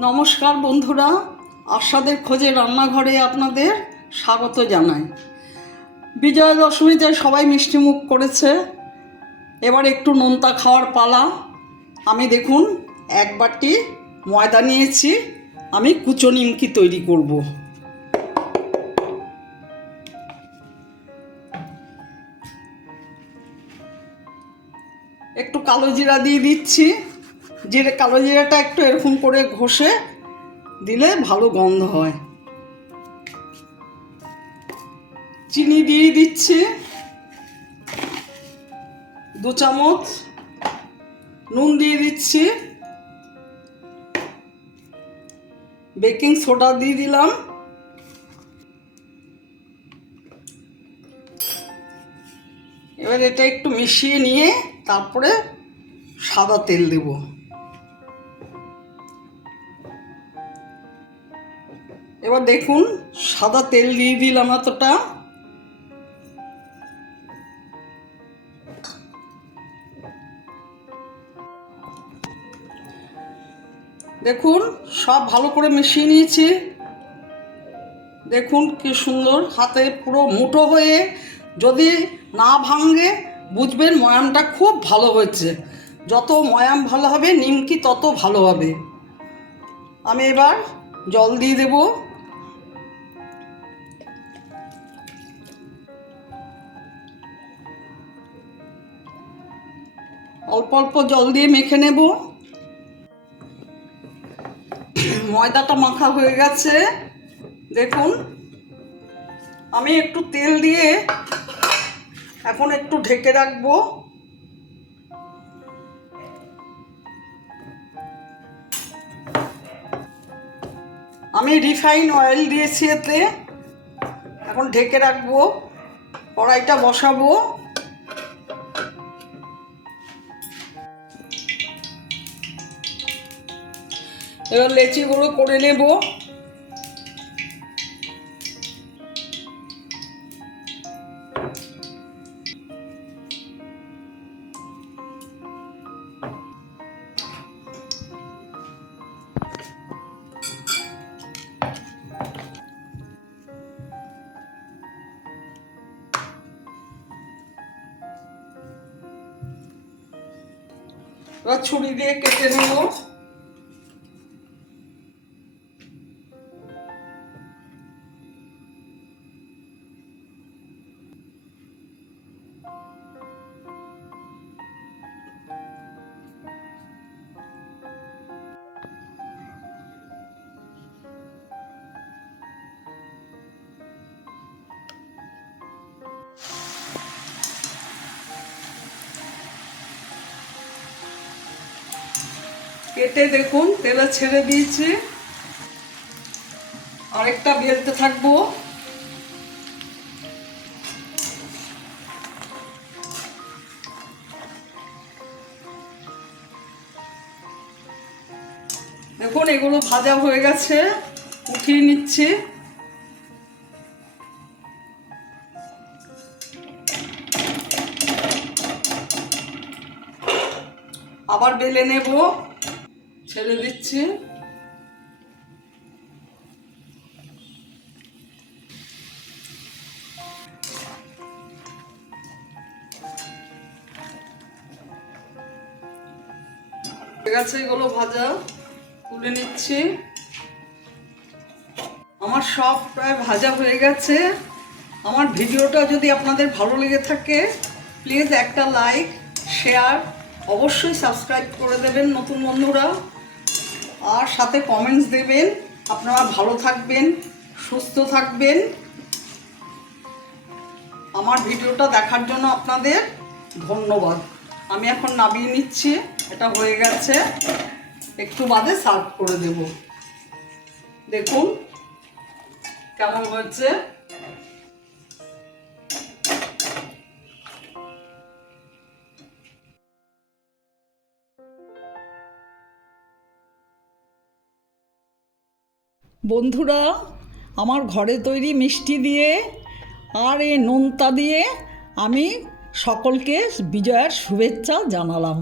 নমস্কার বন্ধুরা, আশাদের খোঁজে রান্নাঘরে আপনাদের স্বাগত জানাই। বিজয়া দশমীতে সবাই মিষ্টিমুখ করেছে। এবার একটু নোনতা খাওয়ার পালা। আমি দেখুন, এক বাটি ময়দা নিয়েছি, আমি কুচো নিমকি তৈরি করব। একটু কালো জিরা দিয়ে দিচ্ছি। জিরে কালো জিরাটা একটু এরকম করে ঘষে দিলে ভালো গন্ধ হয়। চিনি দিয়ে দিচ্ছি। দু চামচ নুন দিয়ে দিচ্ছি। বেকিং সোডা দিয়ে দিলাম। এবার এটা একটু মিশিয়ে নিয়ে তারপরে সাদা তেল দেব। এবার দেখুন, সাদা তেল দিয়ে দিলাম এতটা। দেখুন, সব ভালো করে মিশিয়ে নিয়েছি। দেখুন কি সুন্দর, হাতে পুরো মুঠো হয়ে যদি না ভাঙে, বুঝবেন ময়ামটা খুব ভালো হয়েছে। যত ময়াম ভালো হবে, নিমকি তত ভালো হবে। আমি এবার জল দিয়ে দেব। অল্প অল্প জল দিয়ে মেখে নেব। ময়দাটা মাখা হয়ে গেছে। দেখুন, আমি একটু তেল দিয়ে এখন একটু ঢেকে রাখব। আমি রিফাইন অয়েল দিয়েছি এতে। এখন ঢেকে রাখব। কড়াইটা বসাবো। এবার লেচিগুলো করে নেব। এবার ছুরি দিয়ে কেটে নেব। কেটে দেখুন, তেলে ছেড়ে দিয়েছি। আরেকটা বেলতে থাকব। দেখুন, এগুলো ভাজা হয়ে গেছে। উঠিয়ে নিচ্ছি। আবার বেলে নেব। ছেড়ে দিচ্ছি। গেছে এগুলো ভাজা, তুলে নিচ্ছি। আমার সব প্রায় ভাজা হয়ে গেছে। আমার ভিডিওটা যদি আপনাদের ভালো লেগে থাকে প্লিজ একটা লাইক শেয়ার অবশ্যই সাবস্ক্রাইব করে দেবেন নতুন বন্ধুরা। আর সাথে কমেন্টস দেবেন। আপনারা ভালো থাকবেন, সুস্থ থাকবেন। আমার ভিডিওটা দেখার জন্য আপনাদের ধন্যবাদ। আমি এখন নামিয়ে নিচ্ছি, এটা হয়ে গেছে। একটু বাদে সার্ভ করে দেব। দেখুন, কেমন হয়েছে। বন্ধুরা, আমার ঘরে তৈরি মিষ্টি দিয়ে আর এ নোনতা দিয়ে আমি সকলকে বিজয়ার শুভেচ্ছা জানালাম।